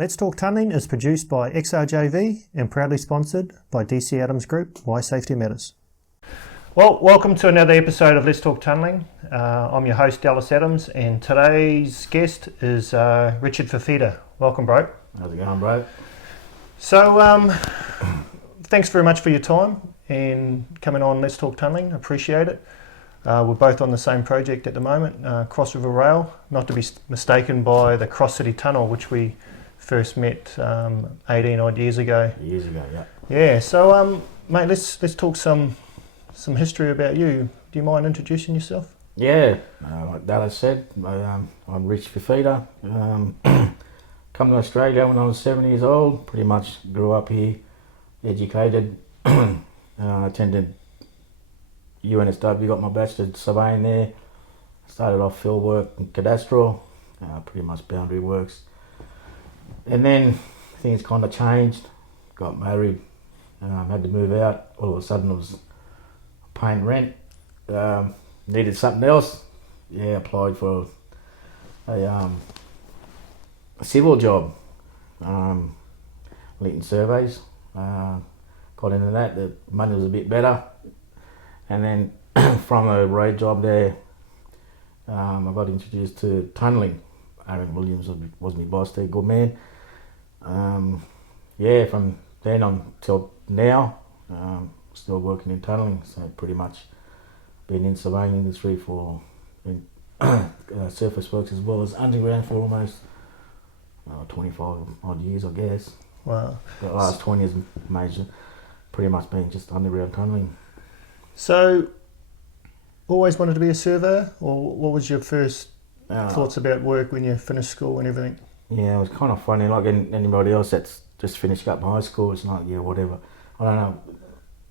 Let's Talk Tunnelling is produced by XRJV and proudly sponsored by DC Adams Group, Why Safety Matters. Well, welcome to another episode of Let's Talk Tunnelling. I'm your host, Dallas Adams, and today's guest is Richard Fifita. Welcome, bro. How's it going, bro? So, thanks very much for your time and coming on Let's Talk Tunnelling. Appreciate it. We're both on the same project at the moment, Cross River Rail, not to be mistaken by the Cross City Tunnel, which we first met 18 odd years ago. Years ago, yeah. Yeah, so mate, let's talk some history about you. Do you mind introducing yourself? Yeah, like Dallas said, I'm Rich Fifita. Come to Australia when I was 7 years old. Pretty much grew up here, educated. Attended UNSW, got my Bachelor of Surveying there. Started off field work and cadastral, pretty much boundary works. And then things kind of changed. Got married, had to move out. All of a sudden I was paying rent. Needed something else. Yeah, applied for a civil job, leading surveys. Got into that. The money was a bit better. And then from a road job there, I got introduced to tunnelling. Aaron Williams was my boss there, good man. Yeah, from then on till now, still working in tunnelling. So pretty much been in surveying industry for surface works as well as underground for almost 25 odd years, I guess. Wow. The last 20 years major, pretty much been just underground tunnelling. So, always wanted to be a surveyor, or what was your first thoughts about work when you finished school and everything? Yeah, it was kind of funny, like anybody else that's just finished up high school, it's like, yeah, whatever. I don't know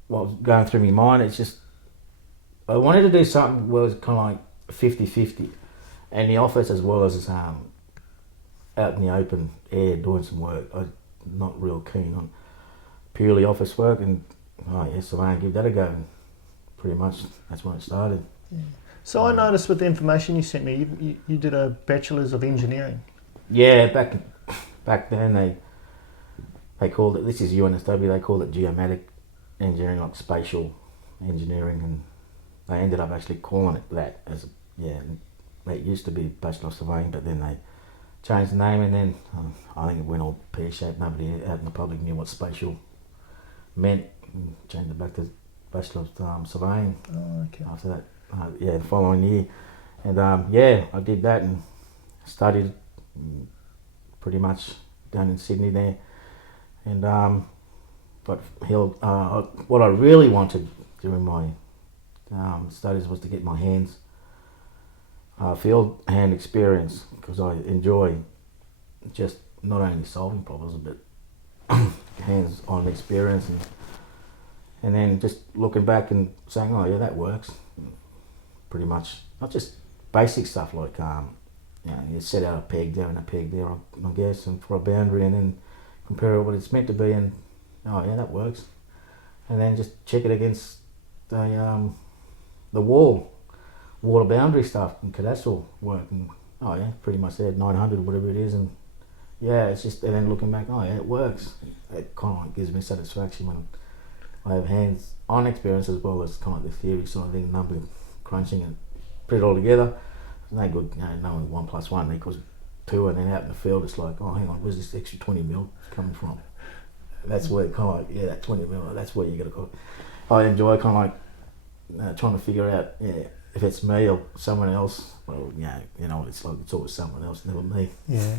what was going through my mind. It's just, I wanted to do something where it was kind of like 50-50, and the office as well as out in the open air doing some work. I'm not real keen on purely office work, and surveying, give that a go. And pretty much that's when it started. Yeah. So I noticed with the information you sent me, you did a Bachelor's of Engineering. Yeah, back then they called it, this is UNSW, they called it geomatic engineering, like spatial engineering, and they ended up actually calling it that. It used to be Bachelor of Surveying, but then they changed the name, and then I think it went all pear-shaped. Nobody out in the public knew what spatial meant, and changed it back to Bachelor of Surveying. Oh, okay. After that, the following year, and I did that and studied pretty much down in Sydney there, and what I really wanted during my studies was to get my field hand experience, because I enjoy just not only solving problems but hands-on experience, and then just looking back and saying, oh yeah, that works. Pretty much not just basic stuff like you set out a peg there and a peg there, I guess, and for a boundary, and then compare it what it's meant to be, and oh yeah, that works. And then just check it against the water boundary stuff and cadastral work, and oh yeah, pretty much there 900 whatever it is, and yeah, it's just, and then looking back, oh yeah, it works. It kind of like gives me satisfaction when I have hands-on experience as well as kind of the theory sort of thing, number crunching and put it all together. It's no good, knowing 1 + 1 equals 2, and then out in the field it's like, oh hang on, where's this extra 20 mil coming from? That's where kind of like, that 20 mil, that's where you got to go. I enjoy kind of like trying to figure out, if it's me or someone else. Well, it's like it's always someone else, never me. Yeah.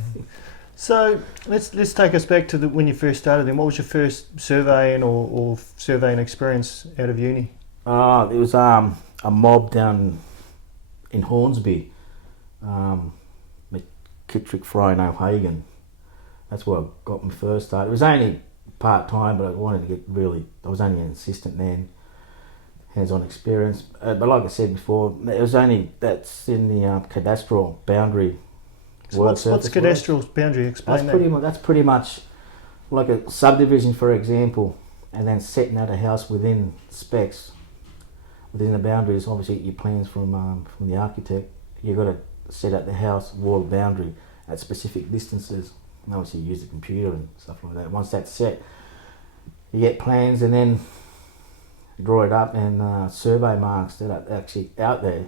So let's take us back to when you first started. Then, what was your first surveying or surveying experience out of uni? It was a mob down in Hornsby, McKittrick, Fry and O'Hagan. That's where I got my first start. It was only part-time, but I wanted to I was only an assistant then, hands-on experience. But like I said before, that's in the cadastral boundary. So what's cadastral boundary? Explain that. That's pretty much like a subdivision, for example, and then setting out a house within specs, within the boundaries. Obviously, your plans from the architect, you've got to set out the house wall boundary at specific distances. And obviously you use the computer and stuff like that. Once that's set, you get plans and then draw it up and survey marks that are actually out there.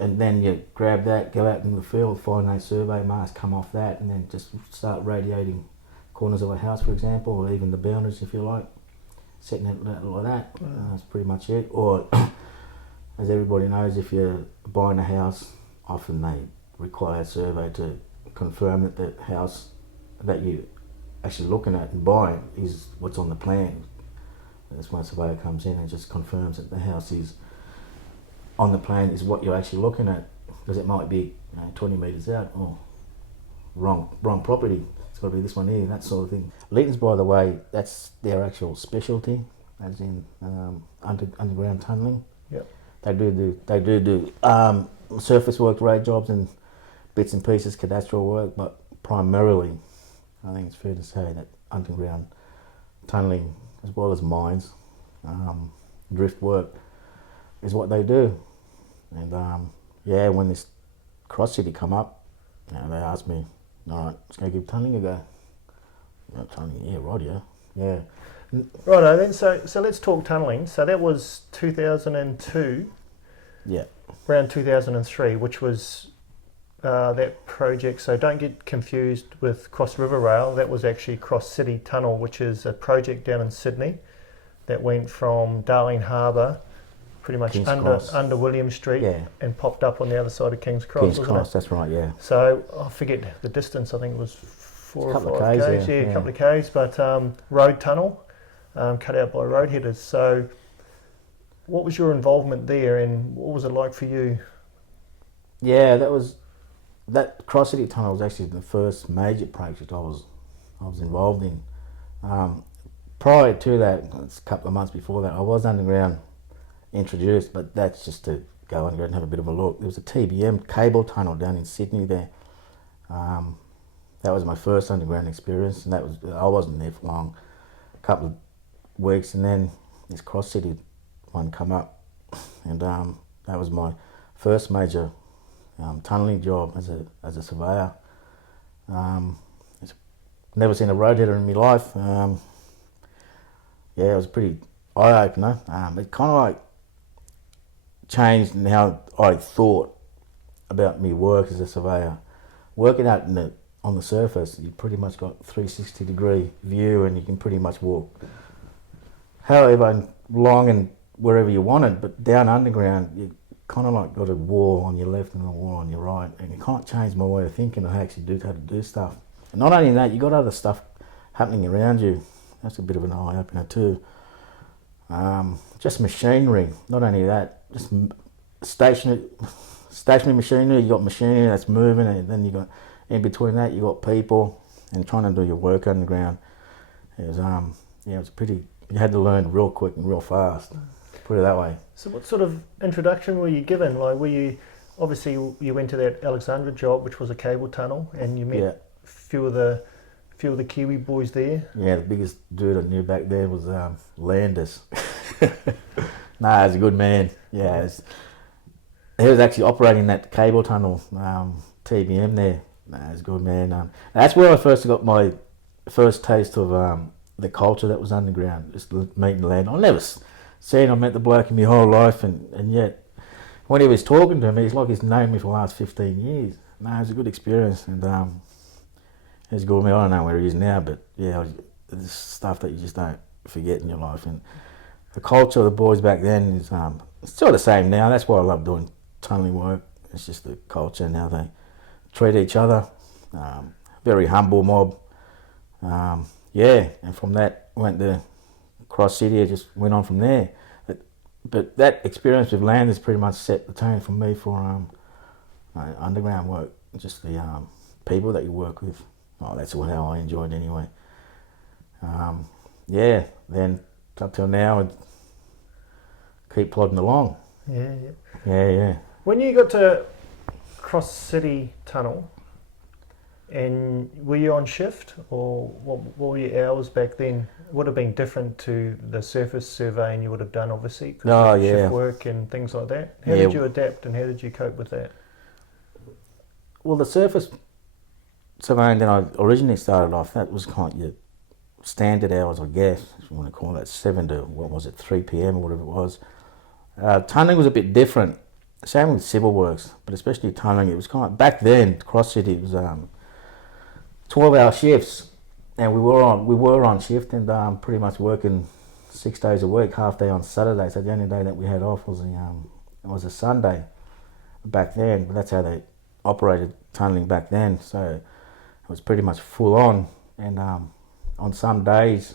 And then you grab that, go out in the field, find those survey marks, come off that, and then just start radiating corners of a house, for example, or even the boundaries, if you like, setting it like that. That's pretty much it. Or, as everybody knows, if you're buying a house, often they require a survey to confirm that the house that you're actually looking at and buying is what's on the plan. That's when a surveyor comes in and just confirms that the house is on the plan is what you're actually looking at, because it might be 20 metres out. Oh, wrong property. It's got to be this one here, that sort of thing. Leetons, by the way, that's their actual specialty, as in underground tunnelling. Yep. They do surface work, road jobs, and bits and pieces, cadastral work, but primarily, I think it's fair to say that underground tunnelling, as well as mines, drift work, is what they do. And when this cross city come up, they asked me, all right, let's go give tunnelling a go. Tunnelling, yeah, right, yeah. Righto then, so let's talk tunnelling. So that was 2002, Yeah. around 2003, which was that project. So don't get confused with Cross River Rail. That was actually Cross City Tunnel, which is a project down in Sydney that went from Darling Harbour pretty much under William Street and popped up on the other side of King's Cross. King's Cross, that's right, yeah. So I forget the distance, I think it was 4 or 5 k's, yeah. A couple of k's, but road tunnel, cut out by road headers. So what was your involvement there and what was it like for you? Yeah, that Cross City Tunnel was actually the first major project I was involved in. Prior to that, it's a couple of months before that, I was underground introduced, but that's just to go underground and have a bit of a look. There was a TBM cable tunnel down in Sydney there. That was my first underground experience, and I wasn't there for long, a couple of weeks, and then this Cross City one come up, and that was my first major tunnelling job as a surveyor. Never seen a road header in my life. It was pretty eye-opener. It kind of like changed in how I thought about me work as a surveyor. Working out on the surface, you pretty much got 360-degree view, and you can pretty much walk however long and wherever you wanted. But down underground, you kind of like got a wall on your left and a wall on your right, and you can't change my way of thinking or how to do stuff. And not only that, you got other stuff happening around you. That's a bit of an eye opener too. Just machinery. Not only that, just stationary machinery. You got machinery that's moving, and then you got in between that you got people and trying to do your work underground. It was pretty. You had to learn real quick and real fast. Put it that way. So what sort of introduction were you given? Like, obviously you went to that Alexandra job, which was a cable tunnel, and you met a few of the Kiwi boys there. Yeah, the biggest dude I knew back there was Landis. Nah, he's a good man. Yeah, he was actually operating that cable tunnel, TBM there. Nah, he's a good man. That's where I first got my first taste of the culture that was underground. Just meeting Landis. I never seen him, met the bloke in my whole life, and yet when he was talking to me, it's like he's known me for the last 15 years. Nah, it was a good experience, and he's a good man. I don't know where he is now, but yeah, there's stuff that you just don't forget in your life. And the culture of the boys back then is still the same now. That's why I love doing tunnelling work. It's just the culture and how they treat each other. Very humble mob. And from that went to Cross City. It just went on from there. But that experience with land has pretty much set the tone for me for underground work. Just the people that you work with. Oh, that's how I enjoyed it anyway. Then up till now, I keep plodding along. Yeah. When you got to Cross City Tunnel, and were you on shift, or what were your hours back then? Would have been different to the surface surveying you would have done, obviously, because shift work and things like that. How did you adapt, and how did you cope with that? Well, the surface surveying that I originally started off, that was kind of your standard hours, I guess, if you want to call that, 7 to, 3 p.m. or whatever it was. Tunnelling was a bit different. Same with civil works, but especially tunnelling, it was kind of, back then, Cross City, it was 12-hour shifts, and we were on shift and pretty much working 6 days a week, half day on Saturday. So the only day that we had off was a Sunday back then. But that's how they operated tunnelling back then. So it was pretty much full on. And on some days,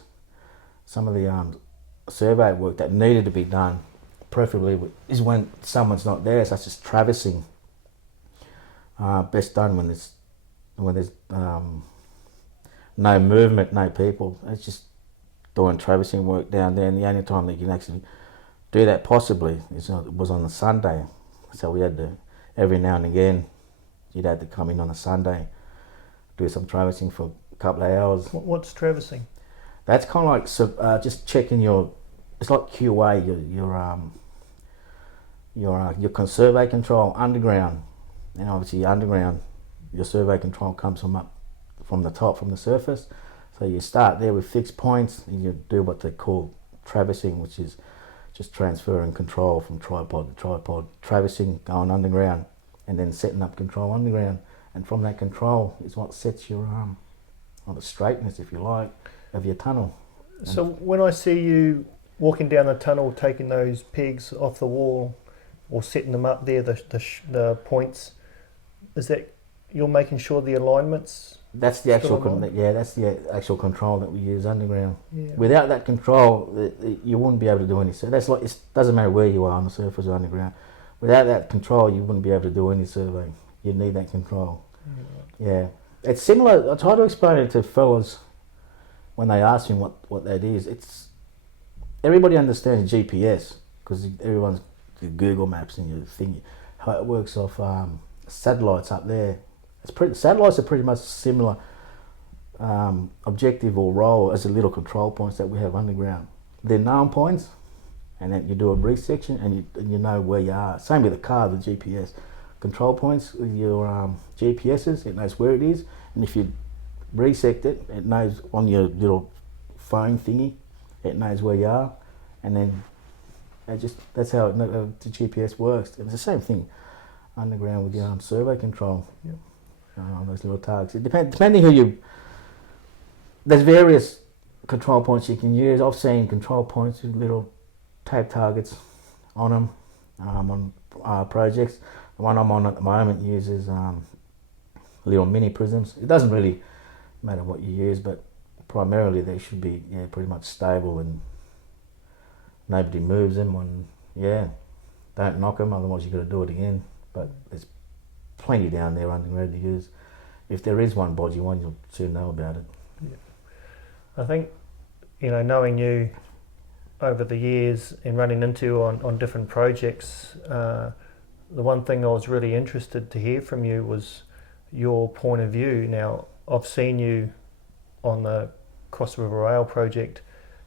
some of the survey work that needed to be done, preferably is when someone's not there, such as traversing. Best done when there's no movement, no people. It's just doing traversing work down there, and the only time that you can actually do that possibly was on a Sunday. So we had to, every now and again, you'd have to come in on a Sunday, do some traversing for a couple of hours. What's traversing? That's kind of like just checking it's like QA, your survey control underground. And obviously underground, your survey control comes from the top, from the surface. So you start there with fixed points and you do what they call traversing, which is just transferring control from tripod to tripod, traversing, going underground, and then setting up control underground. And from that control is what sets your or the straightness, if you like, of your tunnel. So when I see you walking down the tunnel, taking those pegs off the wall or setting them up there, the points, is that you're making sure the alignments? That's the actual that's the actual control that we use underground. Yeah. Without that control, you wouldn't be able to do any. So that's like, it doesn't matter where you are on the surface or underground. Without that control, you wouldn't be able to do any surveying. You need that control. Yeah, it's similar. I try to explain it to fellas when they ask me what that is. It's everybody understands GPS because everyone's Google Maps and your thing, how it works off satellites up there. Satellites are pretty much similar objective or role as the little control points that we have underground. They're known points, and then you do a brief section and you know where you are. Same with the car, the GPS. Control points with your GPSs, it knows where it is, and if you resect it, it knows on your little phone thingy, it knows where you are, and then that's how the GPS works. It's the same thing underground with your survey control. Yep. Those little tags. It depending who you. There's various control points you can use. I've seen control points with little tape targets on them on projects. The one I'm on at the moment uses little mini prisms. It doesn't really matter what you use, but primarily they should be pretty much stable and nobody moves them. Don't knock them, otherwise you've got to do it again. But there's plenty down there underground to use. If there is one bodgy one, you'll soon know about it. Yeah. I think, knowing you over the years and running into on different projects, the one thing I was really interested to hear from you was your point of view. Now, I've seen you on the Cross River Rail project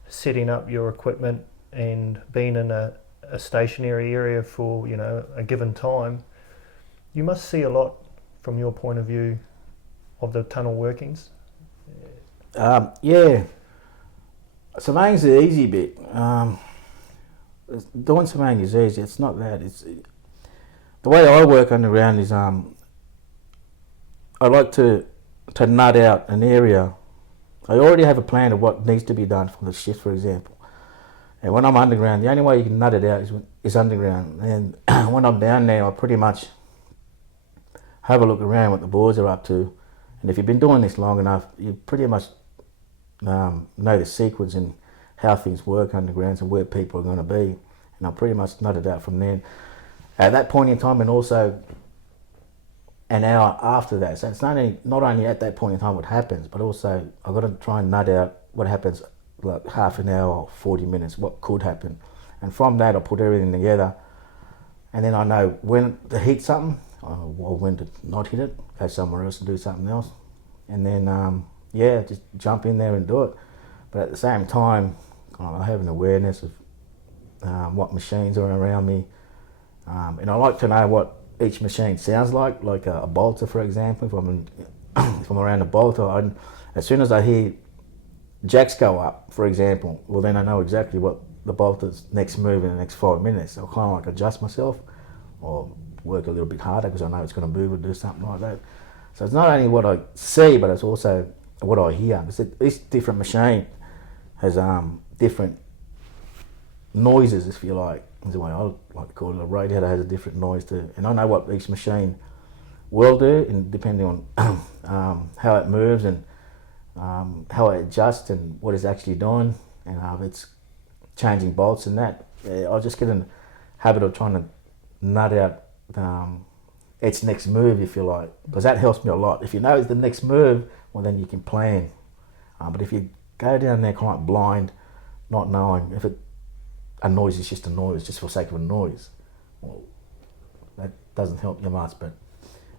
setting up your equipment and being in a stationary area for a given time. You must see a lot from your point of view of the tunnel workings. Yeah, surveying's the easy bit. Doing surveying is easy. It's not that. It's the way I work underground is I like to nut out an area. I already have a plan of what needs to be done for the shift, for example. And when I'm underground, the only way you can nut it out is underground. And when I'm down there, I pretty much have a look around what the boards are up to, and if you've been doing this long enough, you pretty much know the sequence and how things work underground and where people are going to be, and I'll pretty much nut it out from then. At that point in time, and also an hour after that. So it's not only at that point in time what happens, but also I've got to try and nut out what happens like half an hour or 40 minutes, what could happen, and from that I'll put everything together, and then I know when to hit something or when to not hit it, go somewhere else and do something else, and then just jump in there and do it. But at the same time, I have an awareness of what machines are around me, and I like to know what each machine sounds like a bolter, for example. If I'm if I'm around the bolt, as soon as I hear jacks go up, for example, well then I know exactly what the bolter's next move in the next 5 minutes. I'll kind of like adjust myself or work a little bit harder because I know it's going to move or do something like that. So it's not only what I see, but it's also what I hear. Because each different machine has different noises, if you like. Is the way I like to call it. A radiator has a different noise too, and I know what each machine will do, and depending on how it moves and how it adjusts and what it's actually doing, and how it's changing bolts and that. I just get in the habit of trying to nut out its next move, if you like, because that helps me a lot. If you know it's the next move, well then you can plan. But if you go down there kind of like blind, not knowing if a noise is just a noise, just for the sake of a noise, well, that doesn't help you much.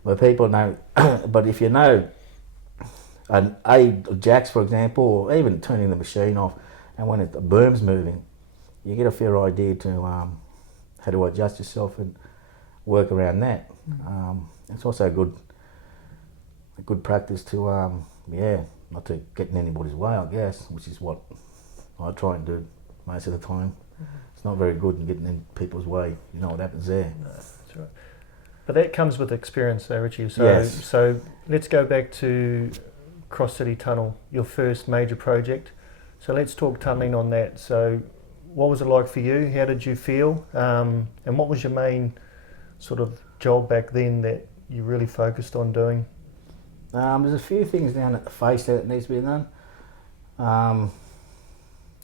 But people know. But if you know jacks, for example, or even turning the machine off, and when the boom's moving, you get a fair idea to how to adjust yourself and work around that. It's also a good practice to not to get in anybody's way, I guess, which is what I try and do most of the time. It's not very good in getting in people's way. You know what happens there. No, that's right. But that comes with experience, though, Richie. So, Yes. So let's go back to Cross City Tunnel, your first major project. So let's talk tunnelling on that. So what was it like for you? How did you feel? And what was your main sort of job back then that you really focused on doing? There's a few things down at the face that needs to be done.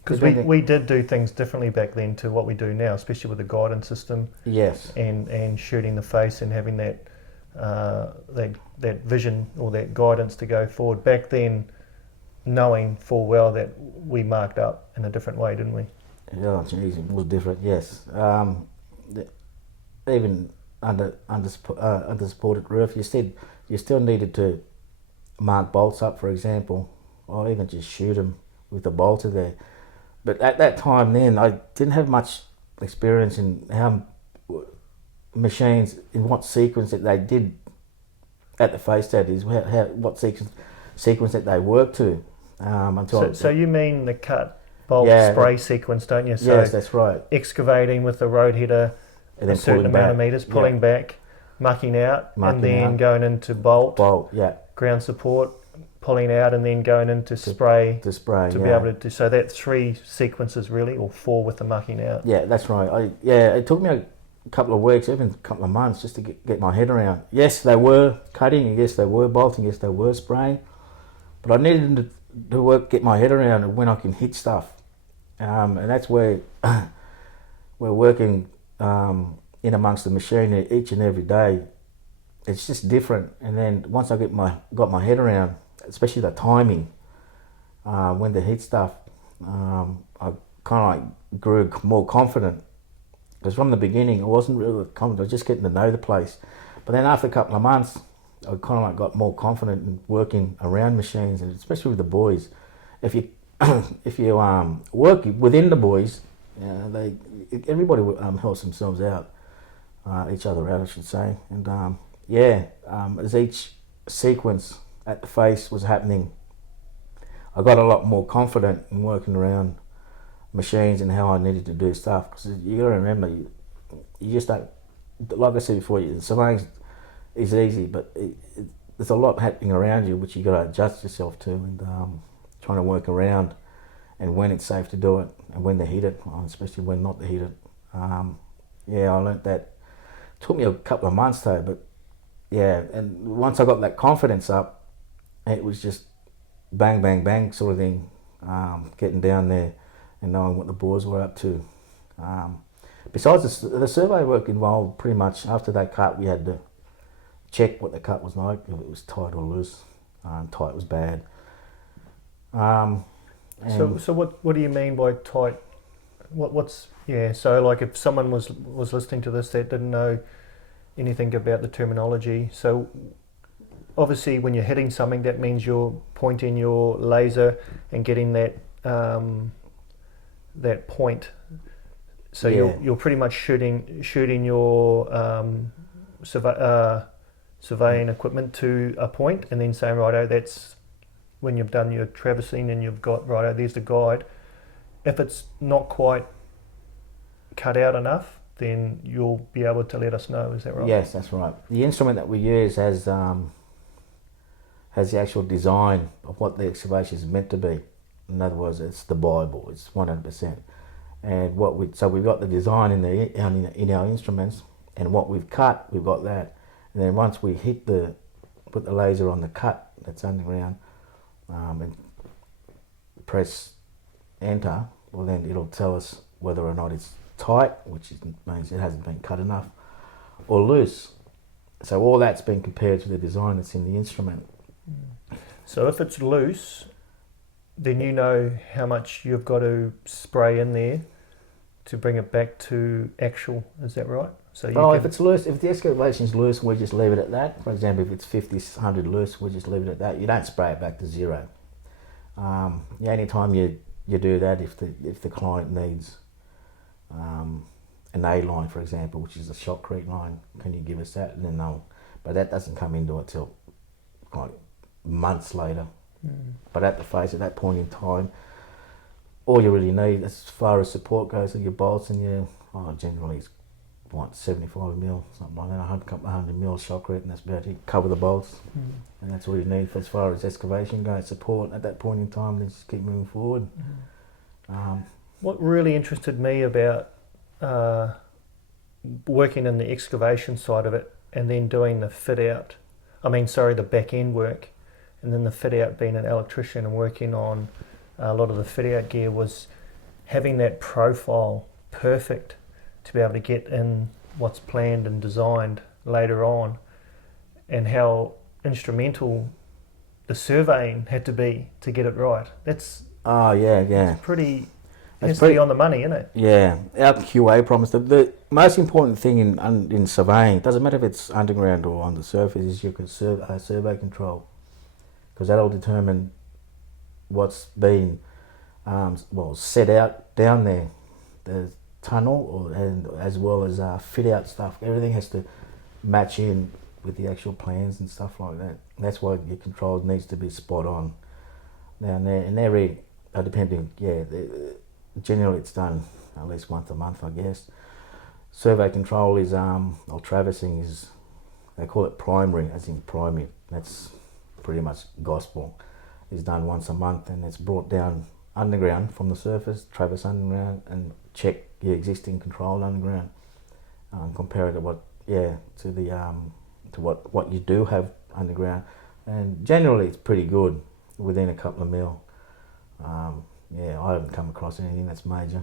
Because we did do things differently back then to what we do now, especially with the guidance system. Yes. And shooting the face and having that vision or that guidance to go forward. Back then, knowing full well that we marked up in a different way, didn't we? Yeah, geez, it was different. Yes. Even under supported roof, you still needed to mark bolts up, for example, or even just shoot them with the bolter there. But at that time then, I didn't have much experience in how machines, in what sequence that they did at the face that is, what sequence that they work to. So you mean the cut bolt spray sequence, don't you? So yes, that's right. Excavating with the road header And then a certain amount of meters, pulling back, mucking out, and then going into bolt, ground support, pulling out, and then going into spray to be able to do. So that's 3 sequences really, or 4 with the mucking out. Yeah, that's right. It took me a couple of weeks, even a couple of months, just to get my head around. Yes, they were cutting, and yes, they were bolting, yes, they were spraying, but I needed to get my head around when I can hit stuff, and that's where we're working in amongst the machine each and every day. It's just different, and then once I got my head around, especially the timing, when they hit stuff, I kind of like grew more confident. Because from the beginning, I wasn't really confident. I was just getting to know the place. But then after a couple of months, I kind of like got more confident in working around machines, and especially with the boys. If you work within the boys, everybody helps themselves out, each other out, I should say. And as each sequence at the face was happening, I got a lot more confident in working around machines and how I needed to do stuff. Because you got to remember, you just don't, like I said before, surveying is easy, but there's a lot happening around you which you got to adjust yourself to, and trying to work around, and when it's safe to do it and when to hit it, especially when not to hit it. I learnt that. It took me a couple of months though, but and once I got that confidence up, it was just bang, bang, bang sort of thing, getting down there and knowing what the boys were up to. Besides the survey work involved, pretty much after that cut, we had to check what the cut was like, if it was tight or loose. Tight was bad. So what do you mean by tight? So like if someone was listening to this that didn't know anything about the terminology, so obviously when you're hitting something, that means you're pointing your laser and getting that that point. So you're pretty much shooting your surveying equipment to a point and then saying, righto, that's when you've done your traversing and you've got, righto, there's the guide. If it's not quite cut out enough, then you'll be able to let us know, is that right? Yes, that's right. The instrument that we use has the actual design of what the excavation is meant to be. In other words, it's the Bible, it's 100%. And so we've got the design in our instruments, and what we've cut, we've got that. And then once we put the laser on the cut that's underground, and press enter, well then it'll tell us whether or not it's tight, which means it hasn't been cut enough, or loose. So all that's been compared to the design that's in the instrument. So if it's loose, then you know how much you've got to spray in there to bring it back to actual, is that right? So if it's loose, if the excavation's loose, we just leave it at that. For example, if it's 50, 100 loose, we just leave it at that. You don't spray it back to zero. The only time you do that if the client needs an A line, for example, which is a shotcrete line, can you give us that? And then but that doesn't come into it till like months later. But at that point in time, all you really need as far as support goes are your bolts and generally it's 75 mil, something like that, a couple of 100 mil shotcrete, and that's about it. Cover the bolts, and that's all you need for as far as excavation goes. Support at that point in time, then just keep moving forward. What really interested me about working in the excavation side of it and then doing the the back end work, and then the fit out, being an electrician and working on a lot of the fit out gear, was having that profile perfect to be able to get in what's planned and designed later on, and how instrumental the surveying had to be to get it right. That's pretty. It's pretty on the money, isn't it? Yeah, our QA promise. The most important thing in surveying, it doesn't matter if it's underground or on the surface, is your survey control, because that'll determine what's been set out down there, the tunnel, and as well as fit out stuff. Everything has to match in with the actual plans and stuff like that. And that's why your control needs to be spot on down there. And they're depending, generally it's done at least once a month, I guess. Survey control is, or traversing is, they call it primary, as in primary. That's pretty much gospel. It's done once a month, and it's brought down underground from the surface, traverse underground, and check the existing control underground. Compare it to what you do have underground, and generally it's pretty good within a couple of mil. I haven't come across anything that's major,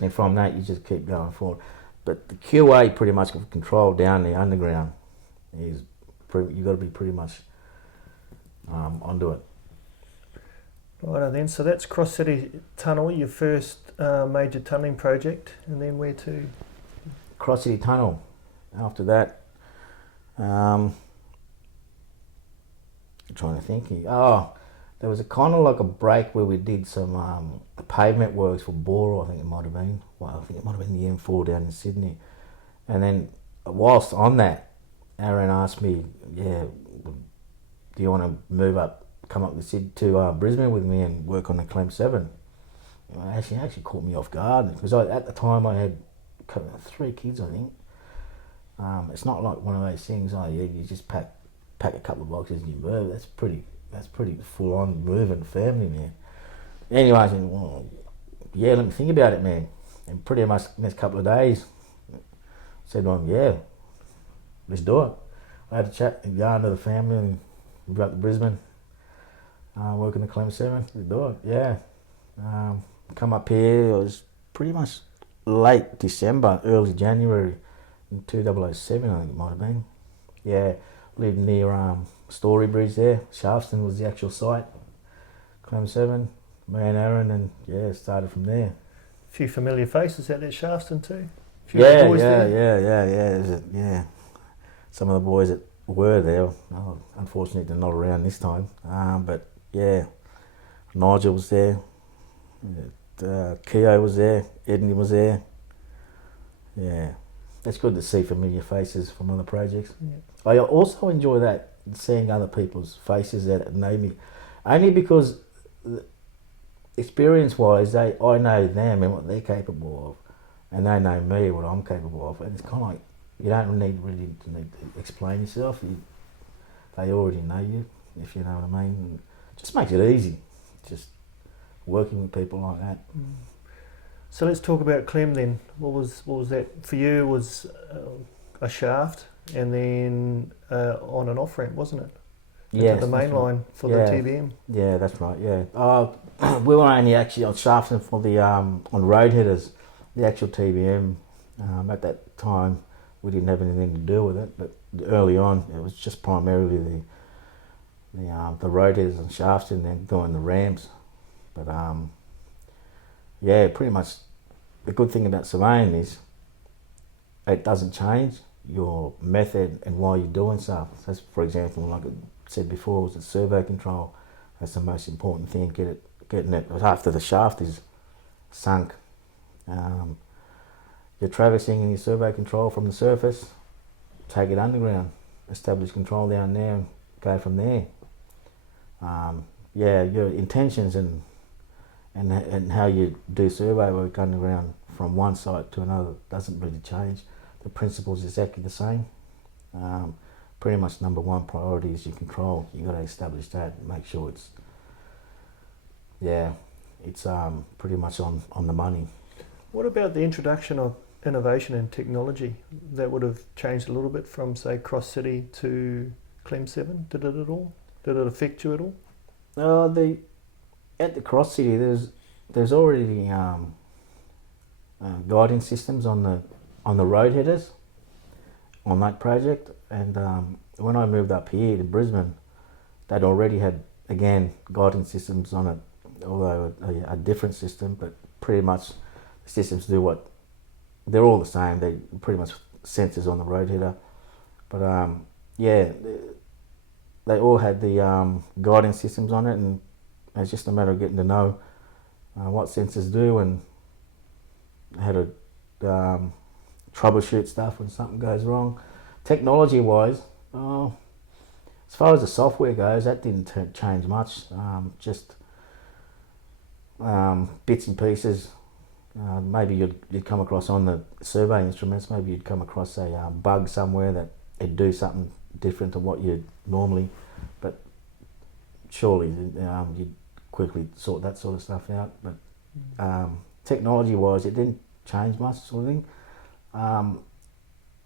and from that you just keep going forward. But the QA pretty much control down the underground is you've got to be pretty much onto it. Right then, so that's Cross City Tunnel, your first major tunnelling project, and then where to? Cross City Tunnel. After that, I'm trying to think. There was a kind of like a break where we did some pavement works for Bora, I think it might have been. Well, I think it might have been the M4 down in Sydney. And then whilst on that, Aaron asked me, do you want to come up to Brisbane with me and work on the Clem 7? Actually caught me off guard, because at the time I had 3 kids, I think. It's not like one of those things, you just pack a couple of boxes and you move. That's pretty full on moving family, man. Anyway, I said, let me think about it, man. And pretty much the next couple of days, I said, let's do it. I had a chat and go into the family and we got to Brisbane, working the Clem 7. Let's do it, come up here, it was pretty much late December, early January in 2007, I think it might have been. Lived near Story Bridge there. Shaftesbury was the actual site. Clem 7, me and Aaron, and started from there. A few familiar faces out there at Shaftesbury too. Yeah. Some of the boys that were there, unfortunately they're not around this time. But Nigel was there. Keo was there. Edney was there. it's good to see familiar faces from other projects. Yeah. I also enjoy that, seeing other people's faces that know me, only because experience-wise, I know them and what they're capable of, and they know me what I'm capable of, and it's kind of like you don't really need to explain yourself. They already know you, if you know what I mean. It just makes it easy, just working with people like that. So let's talk about Clem then. What was that for you? Was a shaft and then on and off ramp, wasn't it? Yeah, the main line for the TBM. Yeah, that's right. Yeah, we were only actually on shafting for the on road headers, the actual TBM. At that time, we didn't have anything to do with it, but early on, it was just primarily the road headers and shafts, and then doing the ramps. But yeah, pretty much the good thing about surveying is it doesn't change your method and why you're doing stuff. So, for example, like I said before, was the survey control. That's the most important thing. Getting it after the shaft is sunk. You're traversing in your survey control from the surface. Take it underground. Establish control down there and go from there. Yeah, your intentions and how you do survey work underground from one site to another doesn't really change. The principle's exactly the same. Pretty much number one priority is your control. You got to establish that and make sure it's pretty much on the money. What about the introduction of innovation and technology? That would have changed a little bit from, say, Cross City to Clem 7. Did it at all? Did it affect you at all? At the Cross City, there's already guiding systems on the road headers on that project, and when I moved up here to Brisbane, they'd already had again guiding systems on it, although a different system, but pretty much the systems do what they're all the same. They pretty much sensors on the road header, but yeah, they all had the guiding systems on it, and it's just a matter of getting to know what sensors do and how to troubleshoot stuff when something goes wrong. Technology-wise, as far as the software goes, that didn't change much. Just bits and pieces. Maybe you'd come across on the survey instruments. Maybe you'd come across a bug somewhere that it'd do something different to what you'd normally. But surely you'd quickly sort that sort of stuff out. But technology-wise, it didn't change much, sort of thing.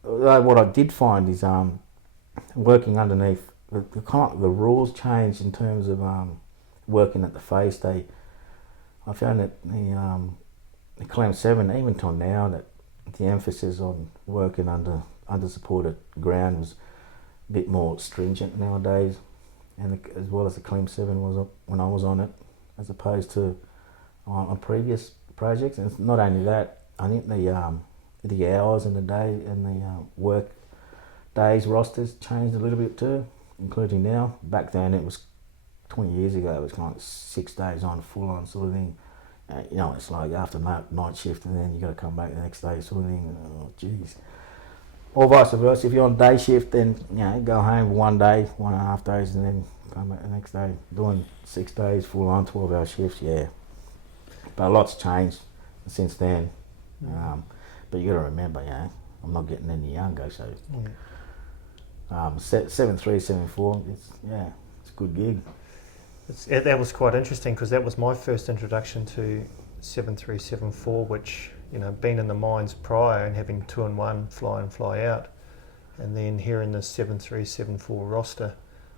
What I did find is working underneath the rules changed in terms of working at the face. I found that the Clem 7, even till now, that the emphasis on working under supported ground was a bit more stringent nowadays, and as well as the Clem 7 was when I was on it, as opposed to on previous projects. And it's not only that, I think the hours in the day and the work days rosters changed a little bit too, including now. Back then, it was 20 years ago, it was kind of like 6 days on, full on sort of thing. It's like after night shift and then you got to come back the next day sort of thing. Oh, jeez. Or vice versa. If you're on day shift, then go home 1 day, 1.5 days, and then come back the next day. Doing 6 days, full on 12-hour shifts, yeah. But a lot's changed since then. But you got to remember, I'm not getting any younger, so 7.3, 7.4, it's a good gig. That was quite interesting because that was my first introduction to 7.3, 7.4, which, being in the mines prior and having 2-in-1 fly in, fly out, and then hearing the 7.3, 7.4 roster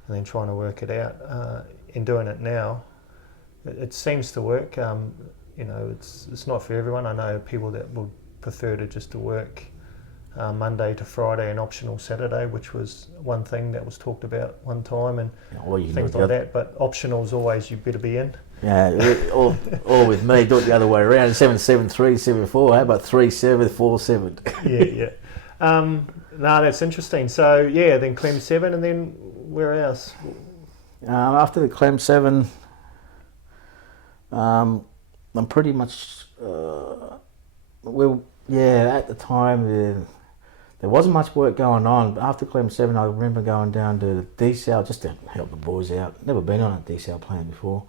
and then trying to work it out and doing it now, it seems to work. It's not for everyone. I know people that would prefer to work Monday to Friday and optional Saturday, which was one thing that was talked about one time, and things like that. But optional's always you better be in. Yeah, or with me, do it the other way around. 7.7.3, 7.4. How about 3.7, 4.7? Yeah. No, that's interesting. So then Clem 7, and then where else? After the Clem 7, I'm pretty much. At the time, there wasn't much work going on. After Clem 7, I remember going down to the desal just to help the boys out. Never been on a desal plant before.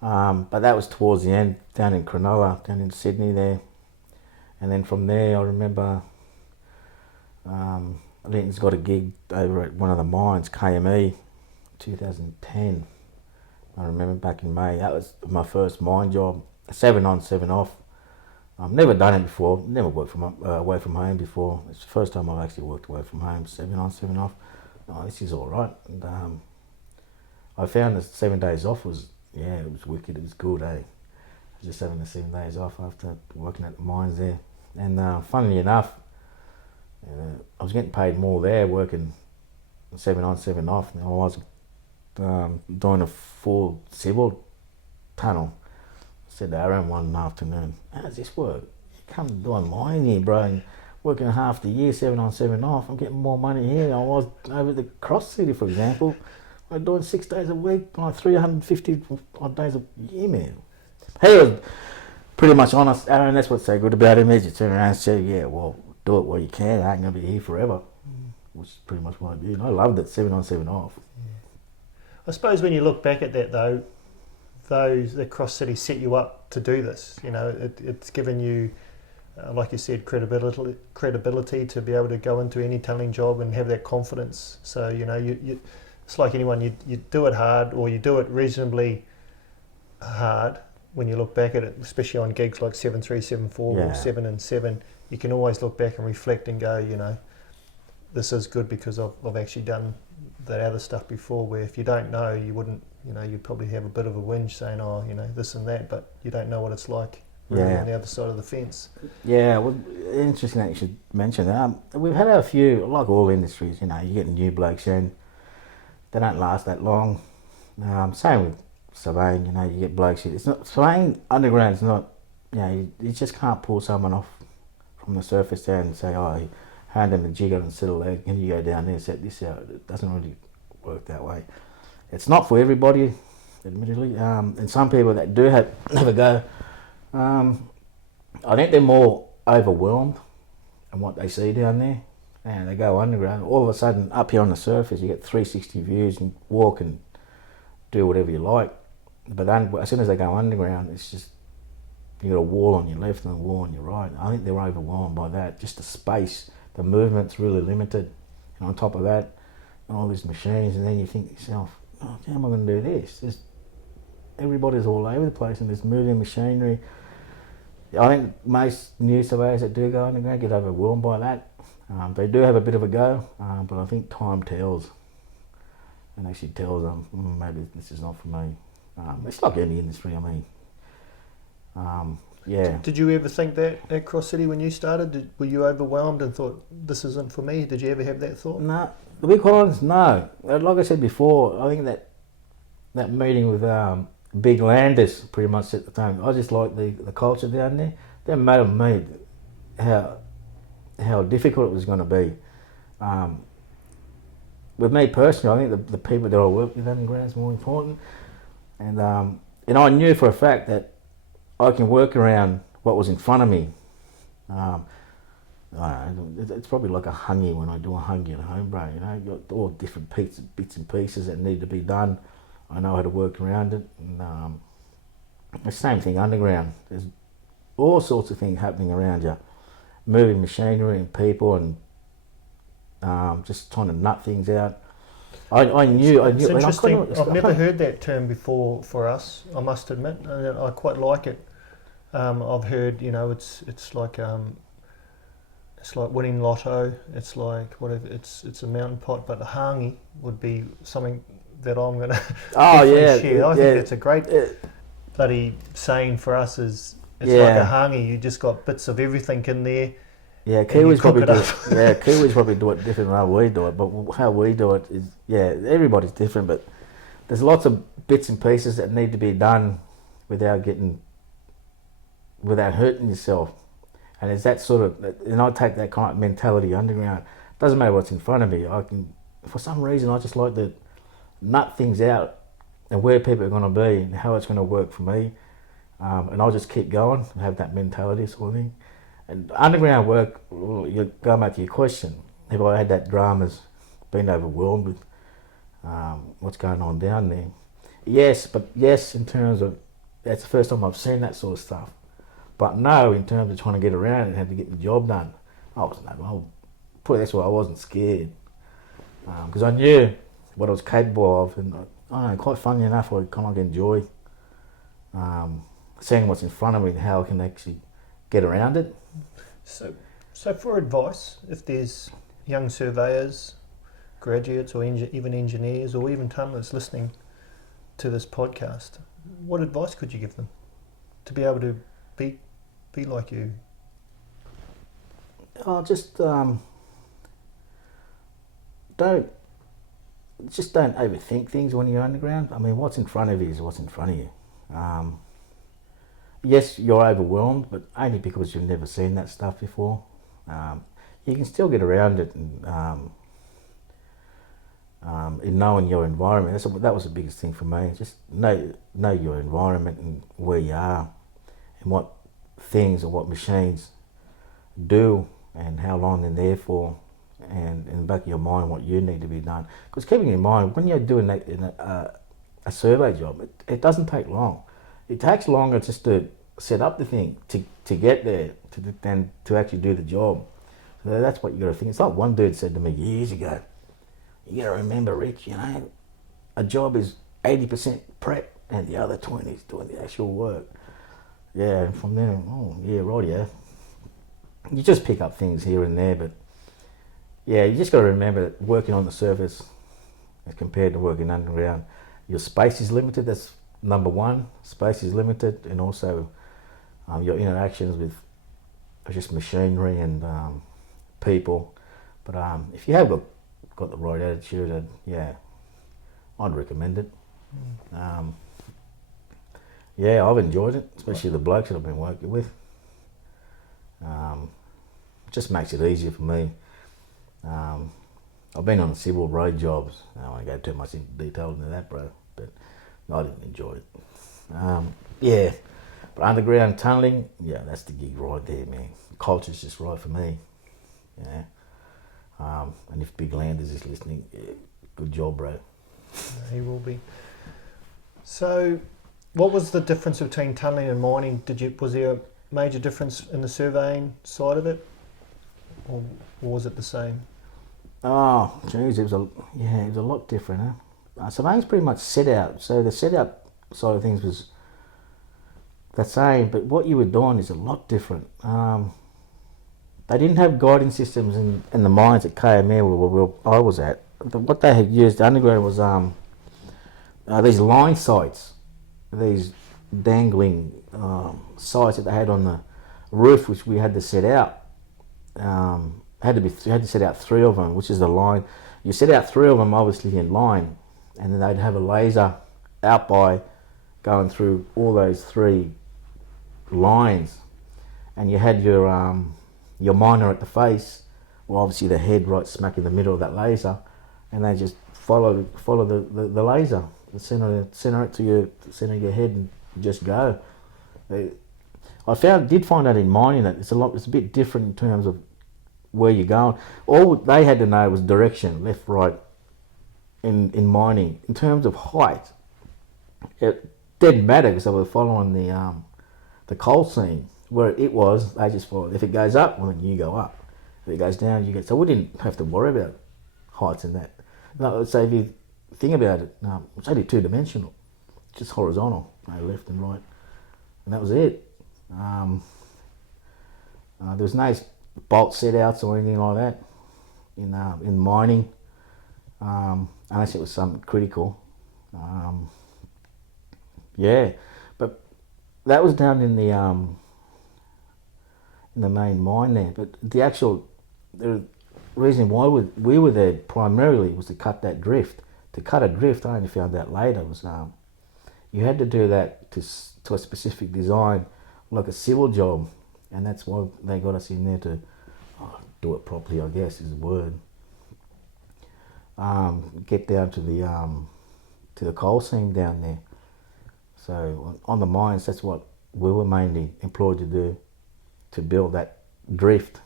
But that was towards the end, down in Cronulla, down in Sydney there. And then from there, I remember Linton's got a gig over at one of the mines, KME, 2010. I remember back in May. That was my first mine job, 7 on, 7 off. I've never done it before, never worked from away from home before. It's the first time I've actually worked away from home, 7 on, 7 off. Oh, this is all right. And I found the 7 days off was, it was wicked, it was good, eh? Just having the 7 days off after working at the mines there. And funnily enough, I was getting paid more there working 7 on, 7 off than I was doing a full civil tunnel. I said to Aaron one afternoon, how does this work? You come doing mine here, bro, and working half the year, 7 on, 7 off. I'm getting more money here than I was over the Cross City, for example. I'm doing 6 days a week, like 350 odd days a year, man. He was pretty much honest, Aaron. That's what's so good about him is you turn around and say, yeah, well, do it while you can. I ain't going to be here forever, which is pretty much what I did. I loved it, 7 on, 7 off. I suppose when you look back at that, though, the Cross City set you up to do this. You know, it's given you, like you said, credibility to be able to go into any tunneling job and have that confidence. So, you know, you it's like anyone, you do it hard, or you do it reasonably hard. When you look back at it, especially on gigs like 7-3, 7-4, or 7 and 7, you can always look back and reflect and go, you know, this is good because I've actually done that other stuff before, where if you don't know, you wouldn't, you know, you'd probably have a bit of a whinge saying, oh, you know, this and that, but you don't know what it's like really on the other side of the fence. Yeah, well, interesting that you should mention that. We've had a few, like all industries, you know, you get new blokes in, they don't last that long. Same with surveying, you know, you get blokes. It's not surveying underground. It's not, you know, you just can't pull someone off from the surface down and say, oh, hand them the jigger and settle there. Can you go down there, set this out? It doesn't really work that way. It's not for everybody, admittedly. And some people that do have a go, I think they're more overwhelmed in what they see down there. And they go underground. All of a sudden, up here on the surface, you get 360 views and walk and do whatever you like. But then, as soon as they go underground, it's just, you got a wall on your left and a wall on your right. I think they're overwhelmed by that. Just the space, the movement's really limited. And on top of that, all these machines, and then you think to yourself, oh, how am I going to do this? Everybody's all over the place and there's moving machinery. I think most new surveyors that do go underground get overwhelmed by that. They do have a bit of a go, but I think time tells. And actually tells them, maybe this is not for me. It's like any industry, I mean. Did you ever think that at Cross City when you started? Were you overwhelmed and thought, this isn't for me? Did you ever have that thought? No, to be quite honest, no. Like I said before, I think that meeting with big landers pretty much at the time, I just like the culture down there. That made me how difficult it was going to be. With me personally, I think the people that I work with underground is more important. And I knew for a fact that I can work around what was in front of me. It's probably like a hungy when I do a hungy at home, bro. You know, you've got all different bits and pieces that need to be done. I know how to work around it. And the same thing underground. There's all sorts of things happening around you. Moving machinery and people and just trying to nut things out. I knew. It's interesting. I've never heard that term before for us, I must admit. I quite like it. I've heard, you know, it's like winning lotto. It's like whatever. It's a mountain pot, but a hangi would be something that I'm going to share. I think that's a great bloody saying for us. It's like a hangi. You just got bits of everything in there. Yeah, Kiwis probably do it. Yeah, Kiwis probably do it different than how we do it. But how we do it is, everybody's different. But there's lots of bits and pieces that need to be done without hurting yourself. And it's that sort of, and I take that kind of mentality underground. Doesn't matter what's in front of me. For some reason, I just like to nut things out and where people are going to be and how it's going to work for me. And I'll just keep going and have that mentality sort of thing. And underground work, well, you go back to your question. Have I had that dramas, been overwhelmed with what's going on down there? Yes, but yes, in terms of that's the first time I've seen that sort of stuff. But no, in terms of trying to get around and had to get the job done, I wasn't. That's why I wasn't scared because I knew what I was capable of, and I don't know, quite funny enough, I kind of enjoy seeing what's in front of me and how I can actually get around it. So for advice, if there's young surveyors, graduates, or even engineers, or even tunnellers listening to this podcast, what advice could you give them to be able to be like you? Oh, don't overthink things when you're underground. I mean, what's in front of you is what's in front of you. Yes, you're overwhelmed, but only because you've never seen that stuff before. You can still get around it and in knowing your environment. That was the biggest thing for me. Just know your environment and where you are and what things or what machines do and how long they're there for, and in the back of your mind what you need to be done. Because keeping in mind, when you're doing that in a survey job, it doesn't take long. It takes longer just to set up the thing, to get there, than to actually do the job. So that's what you got to think. It's like one dude said to me years ago, you got to remember, Rich, a job is 80% prep and the other 20 is doing the actual work. Yeah, and from then, right, yeah. You just pick up things here and there, but yeah, you just got to remember that working on the surface as compared to working underground, your space is limited. That's number one. Space is limited, and also your interactions with just machinery and people. But if you have got the right attitude, I'd recommend it. Yeah, I've enjoyed it, especially the blokes that I've been working with. Just makes it easier for me. I've been on civil road jobs. I don't want to go too much into detail into that, bro, but I didn't enjoy it. But underground tunnelling, that's the gig right there, man. Culture's just right for me. And if Big Landers is listening, good job, bro. He will be. So, what was the difference between tunnelling and mining? Was there a major difference in the surveying side of it, or was it the same? Oh, geez, it was a lot different. Surveying's pretty much set out. So the set out side of things was the same, but what you were doing is a lot different. They didn't have guiding systems in the mines at KML where I was at. What they had used underground was these line sights, these dangling sights that they had on the roof, which we had to set out. You had to set out 3 of them, which is the line. You set out 3 of them, obviously in line, and then they'd have a laser out by going through all those 3 lines, and you had your miner at the face, well, obviously the head right smack in the middle of that laser, and they just follow the laser, center it to your center of your head, and just go. I did find out in mining that it's a bit different in terms of where you're going. All they had to know was direction, left, right. In mining, in terms of height, it didn't matter because they were following the coal seam. Where it was, they just followed. If it goes up, well, then you go up. If it goes down, you get. So we didn't have to worry about heights in that. No, so if you think about it, it's only 2-dimensional, just horizontal, left and right, and that was it. There was no bolt set outs or anything like that in mining, unless it was something critical. But that was down in the main mine there. But the reason why we were there primarily was to cut that drift. To cut a drift, I only found out later, was you had to do that to a specific design, like a civil job, and that's why they got us in there to do it properly, I guess is the word. Get down to the coal seam down there. So on the mines, that's what we were mainly employed to do, to build that drift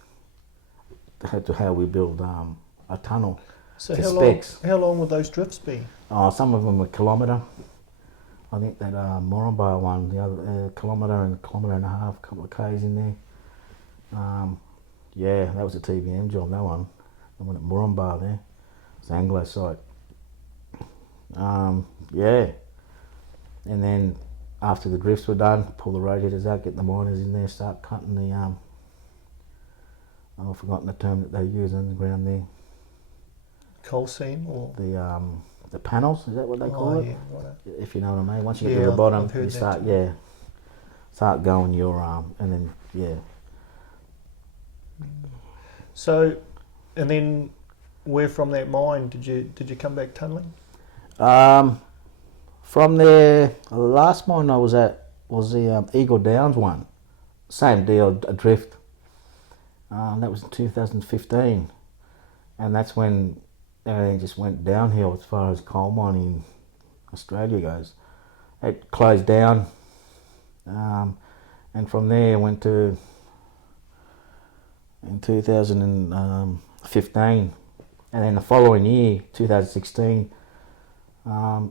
to how we build a tunnel So to how specs. long? How long would those drifts be? Some of them a kilometre. I think that Moranbah one, the other kilometre and a kilometre and a half, couple of k's in there. Yeah, that was a TBM job, that one. I went at Moranbah there. It's an Anglo site. Yeah. And then after the drifts were done, pull the road headers out, get the miners in there, start cutting the I've forgotten the term that they use underground there. Coal seam or? The panels, is that what they call it? Yeah, right. If you know what I mean. Once you get Yeah, to the bottom, I've heard you that start too. start going your and then So, and then where from that mine did you come back tunnelling? From there, the last mine I was at was the Eagle Downs one. Same deal, a drift. That was in 2015, and that's when everything just went downhill as far as coal mining in Australia goes. It closed down, and from there went to in 2015, and then the following year, 2016,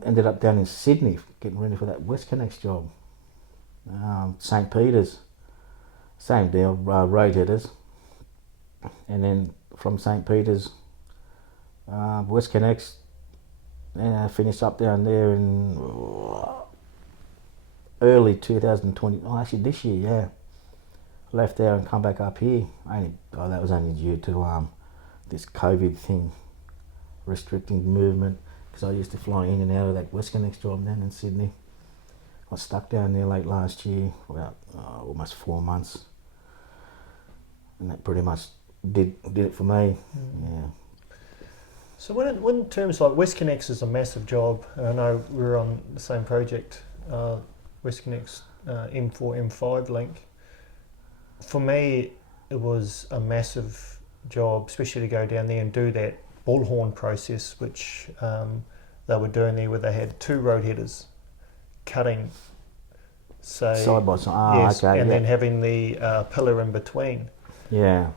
ended up down in Sydney getting ready for that WestConnex job. St. Peter's, same deal, road headers, and then from St. Peter's, WestConnex, and I finished up down there in early 2020. Oh, actually this year, yeah. Left there and come back up here. That was only due to this COVID thing restricting movement, because I used to fly in and out of that WestConnex job down in Sydney. I was stuck down there late last year for about almost 4 months, and that pretty much did it for me. Yeah. So when in terms like WestConnex is a massive job, and I know we were on the same project, WestConnex M4 M5 link. For me, it was a massive job, especially to go down there and do that bullhorn process, which they were doing there, where they had two road headers cutting, say Side by side. yes, Okay. and Yeah. then having the pillar in between. Yeah.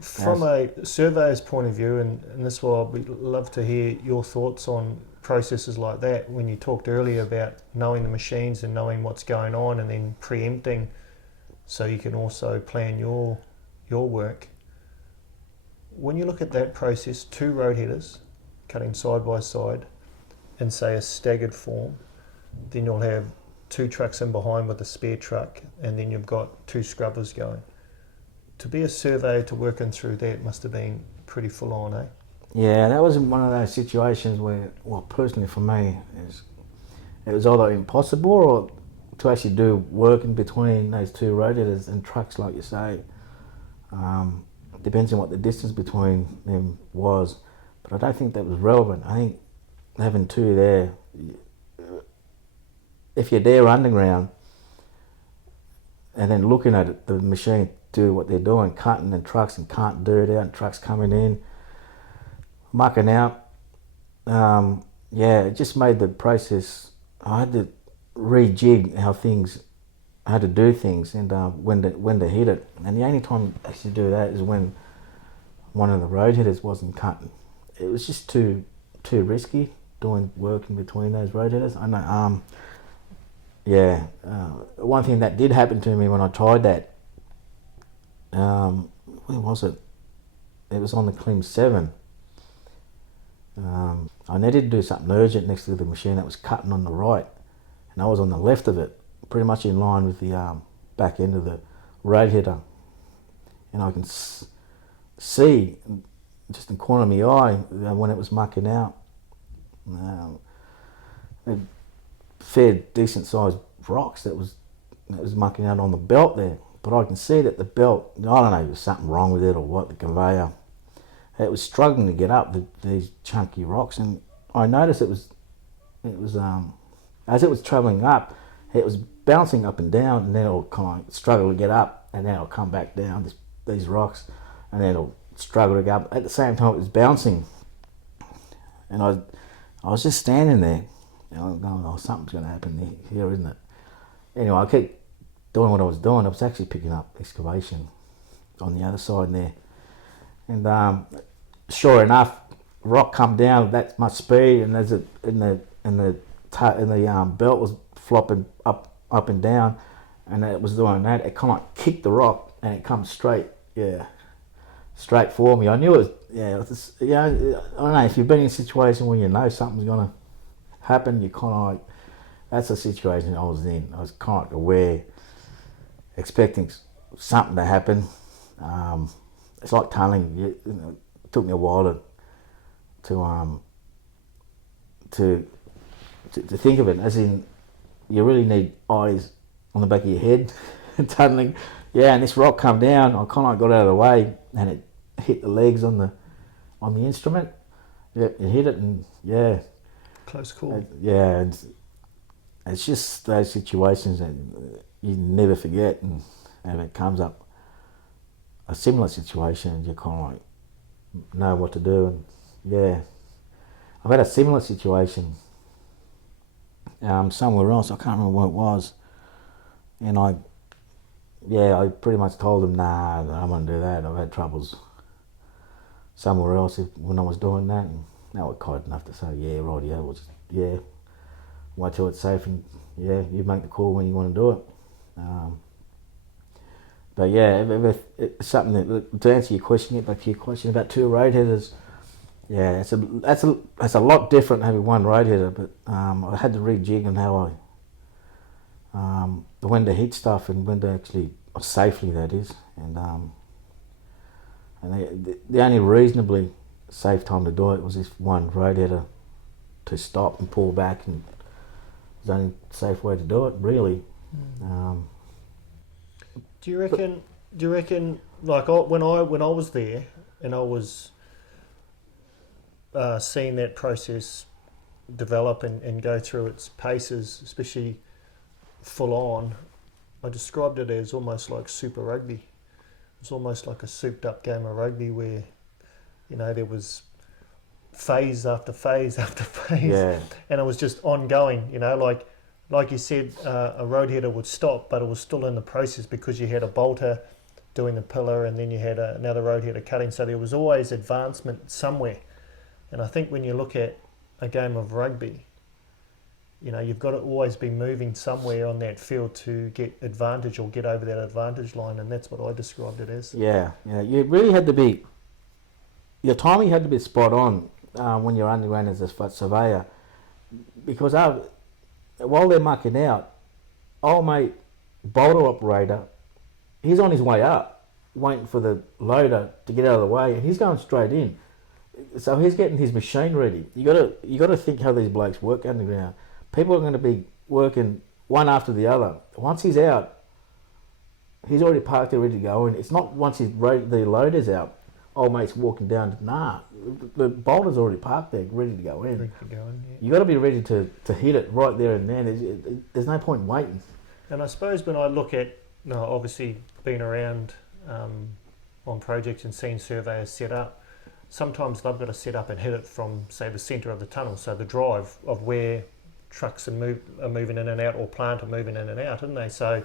From a surveyor's point of view, and this is why I'd love to hear your thoughts on processes like that, when you talked earlier about knowing the machines and knowing what's going on and then preempting so you can also plan your work. When you look at that process, two road headers cutting side by side in, say, a staggered form, then you'll have two trucks in behind with a spare truck, and then you've got two scrubbers going. To be a surveyor to working through that must have been pretty full on, eh? Yeah, that was one of those situations where, well, personally for me, it was either impossible or to actually do work in between those two road headers and trucks, like you say. Depends on what the distance between them was, but I don't think that was relevant. I think having two there, if you're there underground and then looking at it, the machine do what they're doing, cutting and trucks and carting dirt out and trucks coming in, mucking out. Yeah, it just made the process. I had to rejig how to do things, and when to hit it. And the only time I actually do that is when one of the road headers wasn't cutting. It was just too risky doing work in between those road headers. I know. Yeah. One thing that did happen to me when I tried that. Where was it? It was on the Klim 7. I needed to do something urgent next to the machine that was cutting on the right, and I was on the left of it, pretty much in line with the back end of the road header, and I can see just in the corner of my eye when it was mucking out. A fair decent sized rocks that was mucking out on the belt there. But I can see that the belt, I don't know if there's something wrong with it or what, the conveyor, it was struggling to get up these chunky rocks, and I noticed it was as it was travelling up, it was bouncing up and down, and then it'll kind of struggle to get up, and then it'll come back down these rocks, and then it'll struggle to get up. At the same time, it was bouncing, and I was just standing there, and I was going, oh, something's going to happen here, isn't it? Anyway, I kept doing what I was doing. I was actually picking up excavation, on the other side there. And sure enough, rock come down at that much speed, and as the belt was flopping up and down, and it was doing that, it kind of kicked the rock, and it comes straight for me. I knew it was, I don't know, if you've been in a situation where you know something's gonna happen, you kind of like, that's the situation I was in. I was kind of aware, expecting something to happen. It's like tunneling. It took me a while to think of it, as in you really need eyes on the back of your head. Tunneling, and this rock come down. I kind of got out of the way, and it hit the legs on the instrument. It hit it, and close call. It's just those situations that you never forget, and it comes up a similar situation, and you kind of like know what to do. And I've had a similar situation somewhere else. I can't remember what it was, and I pretty much told them, nah, I don't want to do that. I've had troubles somewhere else when I was doing that, and they were kind enough to say, wait till it's safe, and you make the call when you want to do it. But it's something that, to answer your question, get back to your question about two road headers. That's a lot different having one road header, but I had to rejig on how when to hit stuff and when to actually safely, that is, and the only reasonably safe time to do it was if one road header to stop and pull back, and it was the only safe way to do it, really. Do you reckon? Like when I was there and I was seeing that process develop and go through its paces, especially full on, I described it as almost like Super Rugby. It's almost like a souped up game of rugby where, there was phase after phase after phase, and it was just ongoing. Like you said, a road header would stop, but it was still in the process because you had a bolter doing the pillar, and then you had another road header cutting. So there was always advancement somewhere. And I think when you look at a game of rugby, you've got to always be moving somewhere on that field to get advantage or get over that advantage line, and that's what I described it as. You really had to be, your timing had to be spot on when you're underground as a surveyor, because while they're mucking out, old mate bolter operator, he's on his way up, waiting for the loader to get out of the way, and he's going straight in. So he's getting his machine ready. You got to think how these blokes work underground. People are going to be working one after the other. Once he's out, he's already parked there ready to go in. It's not once the loader's out, old mate's walking down. Nah, the bolter's already parked there, ready to go in. You got to be ready to hit it right there and then. There's no point waiting. And I suppose when I look at, obviously being around on projects and seeing surveyors set up, sometimes they've got to set up and hit it from, say, the centre of the tunnel, so the drive of where trucks are moving in and out, or plant are moving in and out, aren't they? So,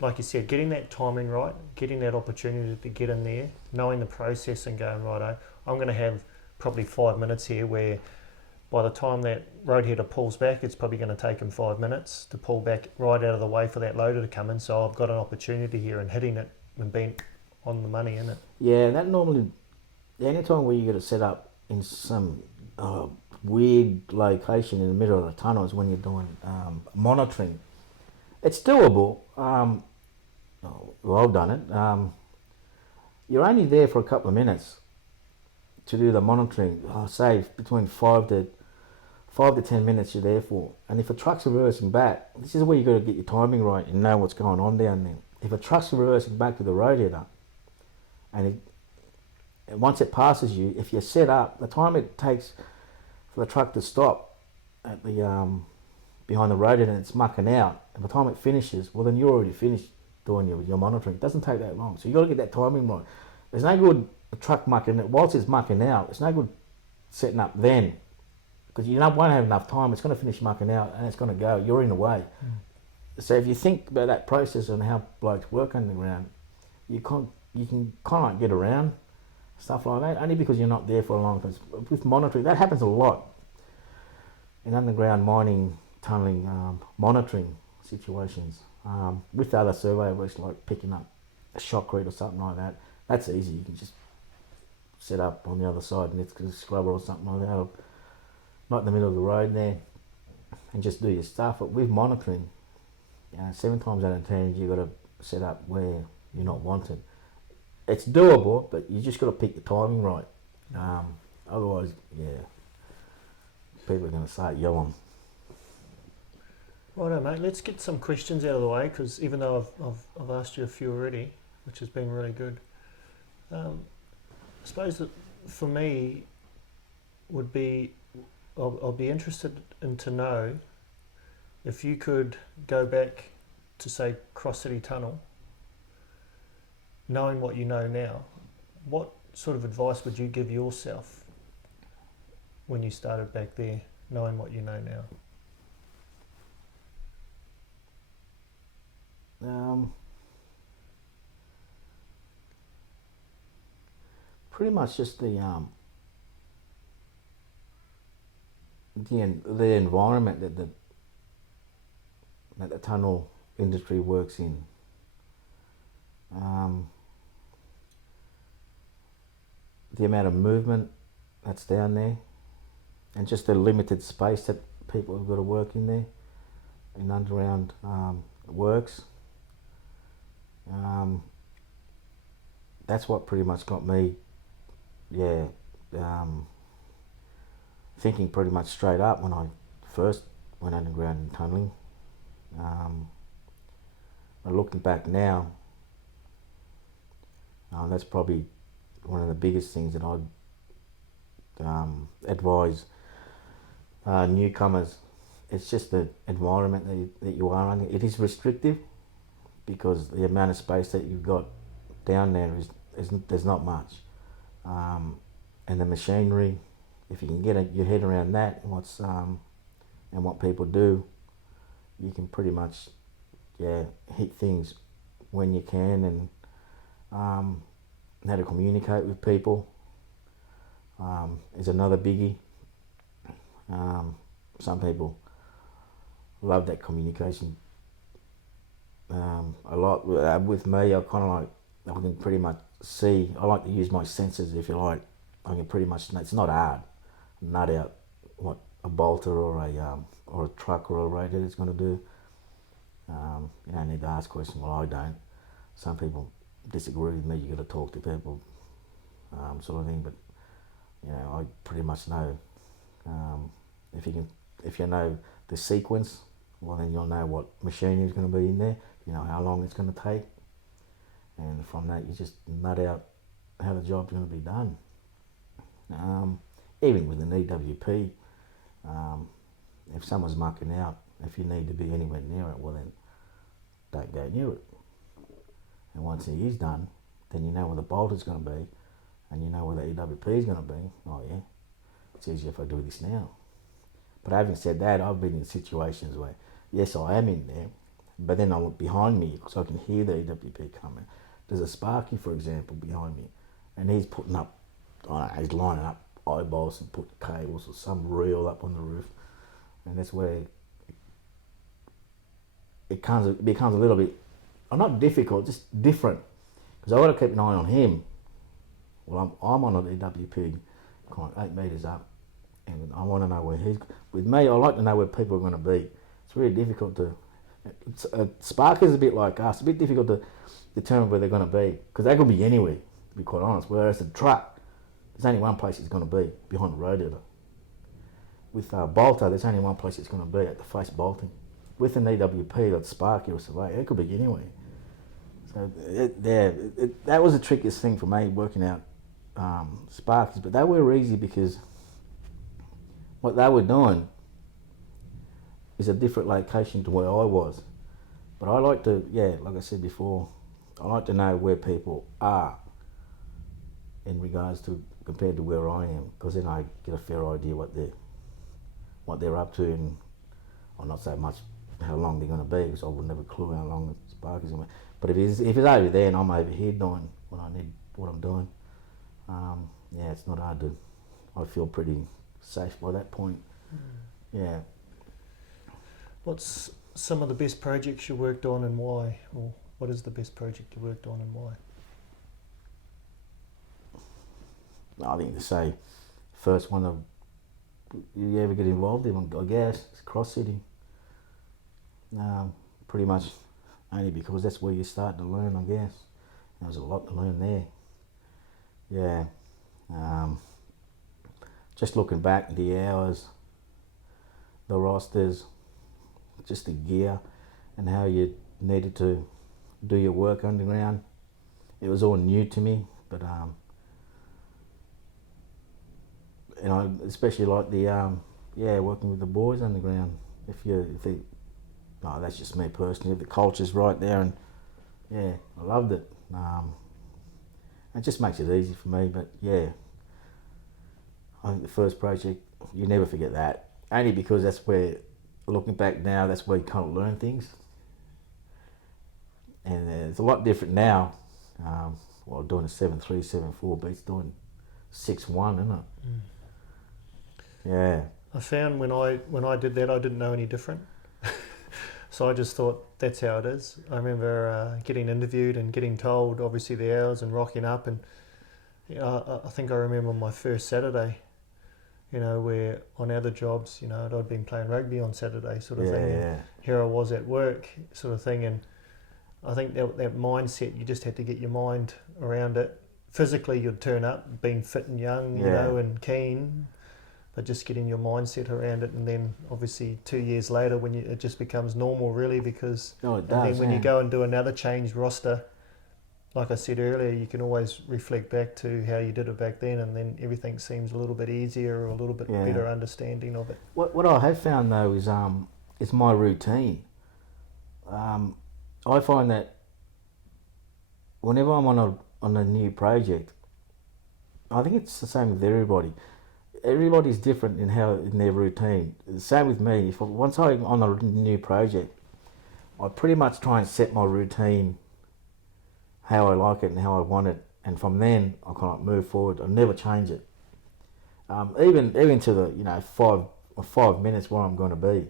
like you said, getting that timing right, getting that opportunity to get in there, knowing the process and going, righto, I'm going to have probably 5 minutes here where by the time that road header pulls back, it's probably going to take him 5 minutes to pull back right out of the way for that loader to come in. So I've got an opportunity here and hitting it and being on the money in it. Yeah, that normally, any time where you got to set up in some weird location in the middle of the tunnel is when you're doing monitoring. It's doable. I've done it. You're only there for a couple of minutes to do the monitoring. Say between 5 to 10 minutes you're there for. And if a truck's reversing back, this is where you got to get your timing right and know what's going on down there. If a truck's reversing back to the road header, and once it passes you, if you're set up, the time it takes for the truck to stop at the behind the road and it's mucking out, and by the time it finishes, well then you're already finished doing your monitoring. It doesn't take that long, so you got to get that timing right. There's no good a truck mucking, whilst it's mucking out, it's no good setting up then, because you won't have enough time. It's going to finish mucking out and it's going to go. You're in the way. So if you think about that process and how blokes work underground, you can't you can kind of like get around stuff like that, only because you're not there for a long time. With monitoring, that happens a lot in underground mining, tunnelling, monitoring situations. With other survey works, like picking up a shotcrete or something like that, that's easy. You can just set up on the other side and it's a scrubber or something like that, or not in the middle of the road there, and just do your stuff. But with monitoring, 7 times out of 10 you've got to set up where you're not wanted. It's doable, but you just got to pick the timing right. Otherwise, people are going to start yelling. Righto, mate. Let's get some questions out of the way, because even though I've asked you a few already, which has been really good. I suppose that for me would be, I'll be interested in to know if you could go back to, say, Cross City Tunnel, knowing what you know now, what sort of advice would you give yourself when you started back there, knowing what you know now? Pretty much just the environment that the tunnel industry works in. The amount of movement that's down there, and just the limited space that people have got to work in there, in underground works. That's what pretty much got me, thinking pretty much straight up when I first went underground in tunnelling. Looking back now, that's probably one of the biggest things that I'd advise newcomers. It's just the environment that you are in. It is restrictive because the amount of space that you've got down there is there's not much, and the machinery. If you can get your head around that and what people do, you can pretty much hit things when you can, and how to communicate with people is another biggie. Some people love that communication a lot. With me, I kind of like, I can pretty much see, I like to use my senses, if you like. I can pretty much, it's not hard, nut out what a bolter or a truck or a radiator is going to do. You don't need to ask questions. Well, I don't. Some people disagree with me. You got to talk to people, sort of thing. But I pretty much know. If you know the sequence, well, then you'll know what machinery is going to be in there. You know how long it's going to take, and from that you just nut out how the job's going to be done. Even with an EWP, if someone's mucking out, if you need to be anywhere near it, well then don't go near it. And once it is done, then you know where the bolt is going to be, and you know where the EWP is going to be. Oh yeah, it's easier if I do this now. But having said that, I've been in situations where, yes, I am in there, but then I look behind me so I can hear the EWP coming. There's a Sparky, for example, behind me, and he's putting up, he's lining up eyeballs and putting cables or some reel up on the roof, and that's where it becomes a little bit, not difficult, just different, because I've got to keep an eye on him. Well, I'm on an EWP, kind of 8 metres up, and I want to know where he's. With me, I like to know where people are going to be. It's really difficult to. Spark is a bit like us. It's a bit difficult to determine where they're going to be, because they could be anywhere, to be quite honest. Whereas a truck, there's only one place it's going to be, behind the radiator. With bolter, there's only one place it's going to be, at the face bolting. With an EWP, like Sparky or Surveyor, it could be anywhere. So that was the trickiest thing for me, working out Sparkies. But they were easy because what they were doing is a different location to where I was. But I like to, like I said before, I like to know where people are in regards to, compared to where I am, because then I get a fair idea what they're up to, and or not so much how long they're going to be, because I would never clue how long Sparky's going to be. But if it's over there and I'm over here doing what I need, what I'm doing. Yeah, it's not hard to. I feel pretty safe by that point. Yeah. What's some of the best projects you worked on and why? Or what is the best project you worked on and why? I think to say, first one you ever get involved in, I guess, is Cross City. Pretty much only because that's where you start to learn, I guess. There's a lot to learn there. Yeah. Just looking back, the hours, the rosters, just the gear, and how you needed to do your work underground. It was all new to me, but you know, especially like the working with the boys underground. If no, that's just me personally. The culture's right there, and yeah, I loved it. It just makes it easy for me. But yeah, I think the first project, you never forget that. Only because that's where, looking back now, that's where you kind of learn things. And it's a lot different now. Well, doing a 7.3, 7.4 beats doing 6.1, isn't it? Yeah. I found when I did that, I didn't know any different. So I just thought that's how it is. I remember getting interviewed and getting told, obviously, the hours and rocking up. And you know, I think I remember my first Saturday, you know, where on other jobs, you know, I'd been playing rugby on Saturday sort of thing. Yeah. And here I was at work sort of thing. And I think that mindset, you just had to get your mind around it. Physically, you'd turn up being fit and young, you know, and keen. But just getting your mindset around it, and then obviously 2 years later, when it just becomes normal, really, because It does, and then when you go and do another change roster, like I said earlier, you can always reflect back to how you did it back then, and then everything seems a little bit easier or a little bit better understanding of it. What I have found though is my routine. I find that whenever I'm on a new project, I think it's the same with everybody. Everybody's different in their routine. Same with me. Once I'm on a new project, I pretty much try and set my routine how I like it and how I want it, and from then I kind of move forward. I never change it. Even to the 5 minutes where I'm going to be.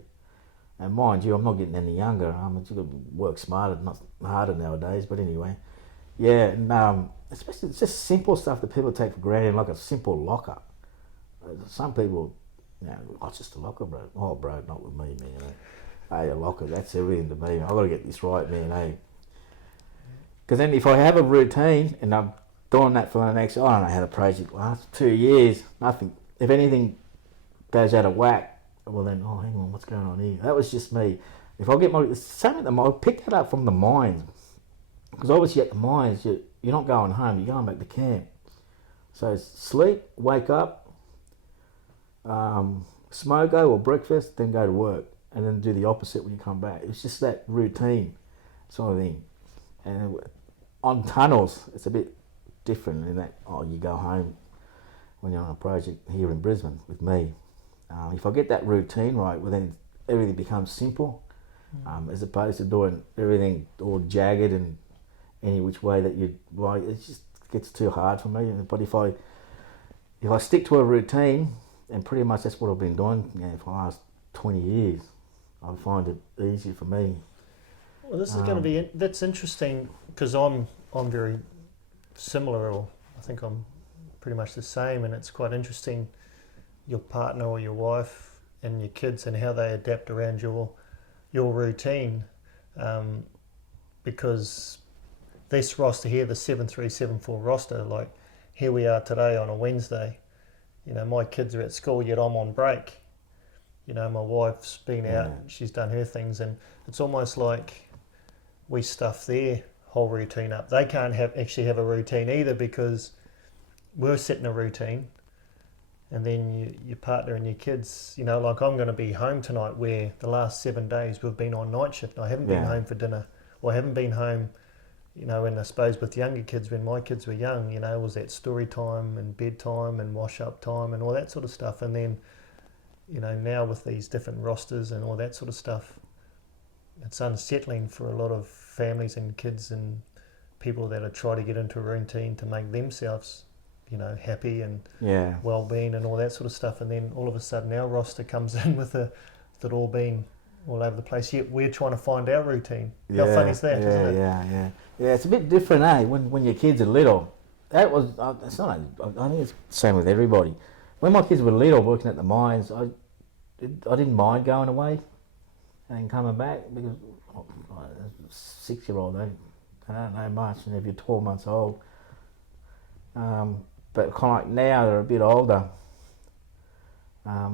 And mind you, I'm not getting any younger. I'm just going to work smarter, not harder nowadays. But anyway, yeah, and especially it's just simple stuff that people take for granted, like a simple locker. Some people, it's just a locker, bro. Oh, bro, not with me, man. Hey, a locker, that's everything to me. I've got to get this right, man, hey. Because then if I have a routine and I'm doing that for the next, I don't know how the project lasts, 2 years, nothing. If anything goes out of whack, well then, oh, hang on, what's going on here? That was just me. If I get I pick that up from the mines. Because obviously at the mines, you're not going home, you're going back to camp. So sleep, wake up, smoke or breakfast, then go to work, and then do the opposite when you come back. It's just that routine sort of thing. And on tunnels, it's a bit different in that, you go home when you're on a project here in Brisbane with me. If I get that routine right, well then everything becomes simple, as opposed to doing everything all jagged and any which way that you like. It just gets too hard for me. But if I stick to a routine, and pretty much that's what I've been doing for the last 20 years, I find it easier for me. Well, this is going to be that's interesting, because I'm very similar, or I think I'm pretty much the same, and it's quite interesting, your partner or your wife and your kids and how they adapt around your routine, because this roster here, the 7.3/7.4 roster, like here we are today on a Wednesday. My kids are at school, yet I'm on break. My wife's been out, she's done her things, and it's almost like we stuff their whole routine up. They can't actually have a routine either, because we're setting a routine, and then your partner and your kids, like I'm going to be home tonight, where the last 7 days we've been on night shift. I haven't been home for dinner, or I haven't been home. And I suppose with younger kids, when my kids were young, was that story time and bedtime and wash up time and all that sort of stuff. And then, now with these different rosters and all that sort of stuff, it's unsettling for a lot of families and kids and people that are trying to get into a routine to make themselves, happy and Yeah. well-being and all that sort of stuff, and then all of a sudden our roster comes in with it all being all over the place. Yet we're trying to find our routine. How funny is that, isn't it? Yeah. It's a bit different, eh? When your kids are little, that was. It's not. I think it's the same with everybody. When my kids were little, working at the mines, I didn't mind going away and coming back because 6-year-old, they don't know much, and if you're 12 months old. But kind of like now, they're a bit older.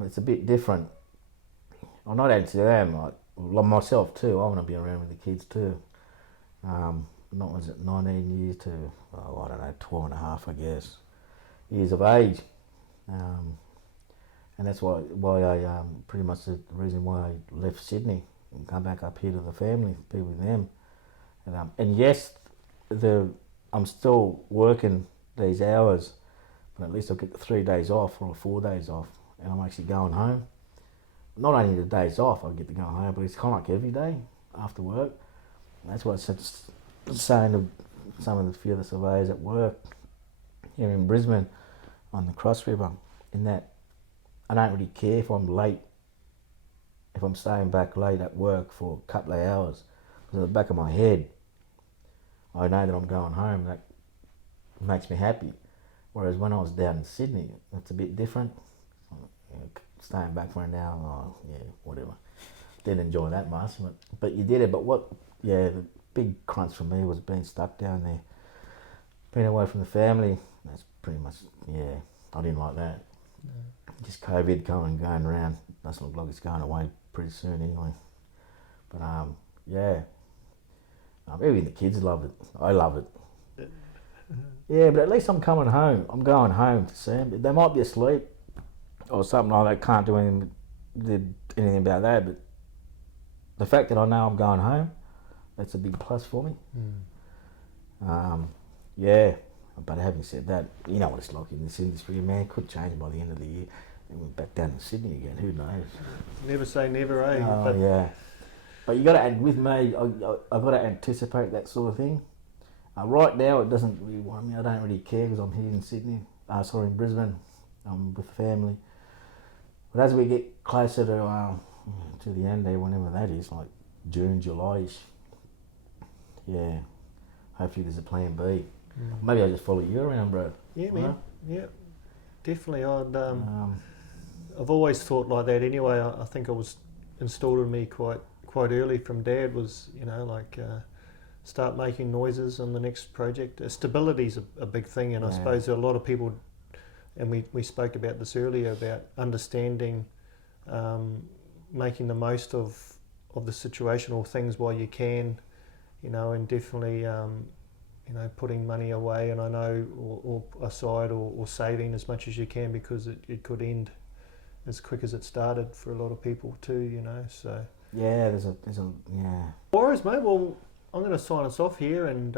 It's a bit different. I'm not into them, like myself too. I want to be around with the kids too. Not was it 19 years to, I don't know, 12 and a half, I guess, years of age. And that's why I pretty much the reason why I left Sydney and come back up here to the family, be with them. And yes, I'm still working these hours, but at least I'll get the 3 days off or 4 days off, and I'm actually going home. Not only the days off, I get to go home, but it's kind of like every day after work. And that's what I said, saying to some of the few of the surveyors at work here in Brisbane on the Cross River, in that I don't really care if I'm late, if I'm staying back late at work for a couple of hours. Because at the back of my head, I know that I'm going home. That makes me happy. Whereas when I was down in Sydney, it's a bit different. Staying back for an hour, whatever. Didn't enjoy that much, but you did it. But the big crunch for me was being stuck down there, being away from the family. That's pretty much, I didn't like that. No. Just COVID going around. Doesn't look like it's going away pretty soon anyway. But even the kids love it. I love it. Yeah, but at least I'm coming home. I'm going home to see them. They might be asleep or something like that. Can't do anything about that. But the fact that I know I'm going home, that's a big plus for me. But having said that, you know what it's like in this industry, man. It could change by the end of the year. And we're back down in Sydney again. Who knows? Never say never, eh? Yeah. But you got to, with me, I've got to anticipate that sort of thing. Right now, it doesn't really worry me. I don't really care because I'm here in Sydney. In Brisbane. I'm with family. But as we get closer to the end there, whenever that is, like June, July-ish, hopefully there's a plan B. Maybe I just follow you around, bro. Yeah, man. Yeah, definitely. I've always thought like that anyway. I think it was installed in me quite early from Dad was, start making noises on the next project. Stability's a big thing, and I suppose a lot of people, and we spoke about this earlier, about understanding, making the most of the situation or things while you can, and definitely, putting money away, and I know, or aside, or saving as much as you can, because it could end as quick as it started for a lot of people too, so. Yeah, there's a. Alright, mate, well, I'm going to sign us off here, and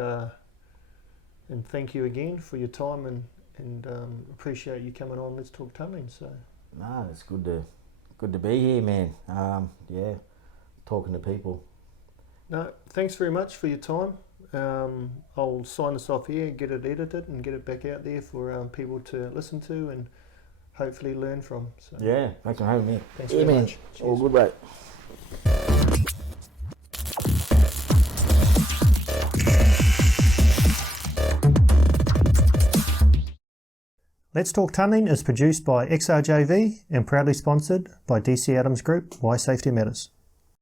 thank you again for your time, and appreciate you coming on Let's Talk Tunnelling. So. No, it's good to be here, man. Talking to people. No, thanks very much for your time. I'll sign this off here, get it edited, and get it back out there for people to listen to and hopefully learn from. So. Yeah, thanks for having me. Thanks very much. All good, mate. Let's Talk Tunnelling is produced by XRJV and proudly sponsored by DC Adams Group, Why Safety Matters.